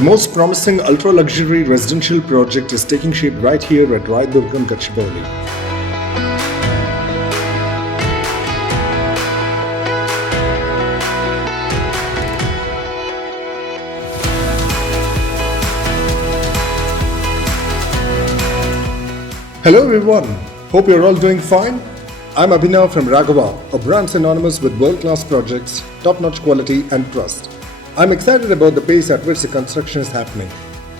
The most promising ultra-luxury residential project is taking shape right here at Raidurgam, Gachibowli. Hello everyone, hope you're all doing fine. I'm Abhinav from Raghava, a brand synonymous with world-class projects, top-notch quality and trust. I'm excited about the pace at which the construction is happening,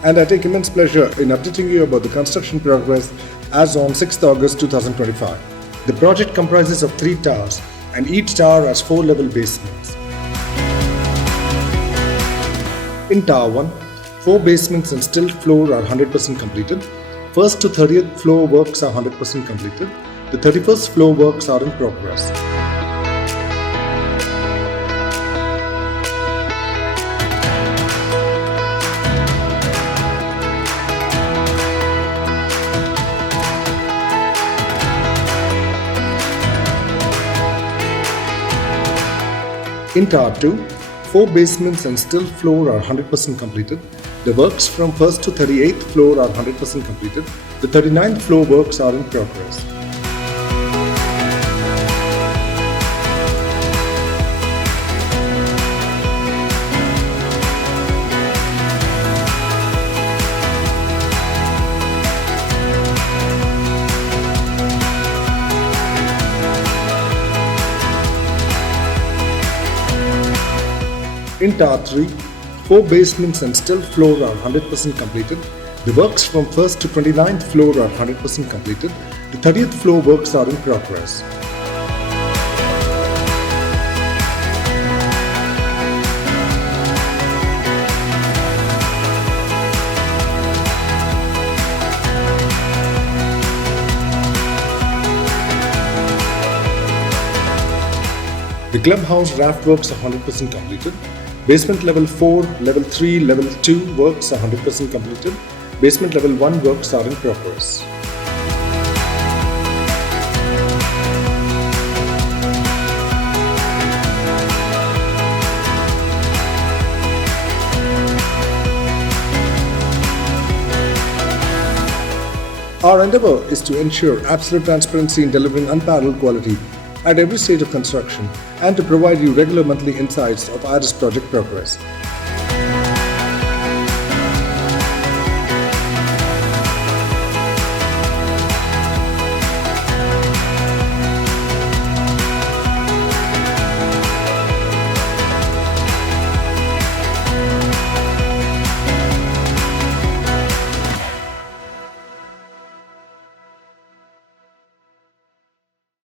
and I take immense pleasure in updating you about the construction progress as on 6th August 2025. The project comprises of 3 towers, and each tower has 4 level basements. In Tower 1, 4 basements and stilt floor are 100% completed. First to 30th floor works are 100% completed. The 31st floor works are in progress. In Tower 2, 4 basements and stilt floor are 100% completed. The works from 1st to 38th floor are 100% completed. The 39th floor works are in progress. In Tower 3, 4 basements and stilt floor are 100% completed. The works from 1st to 29th floor are 100% completed. The 30th floor works are in progress. The clubhouse raft works are 100% completed. Basement level 4, level 3, level 2 works are 100% completed. Basement level 1 works are in progress. Our endeavor is to ensure absolute transparency in delivering unparalleled quality at every stage of construction and to provide you regular monthly insights of IRIS project progress.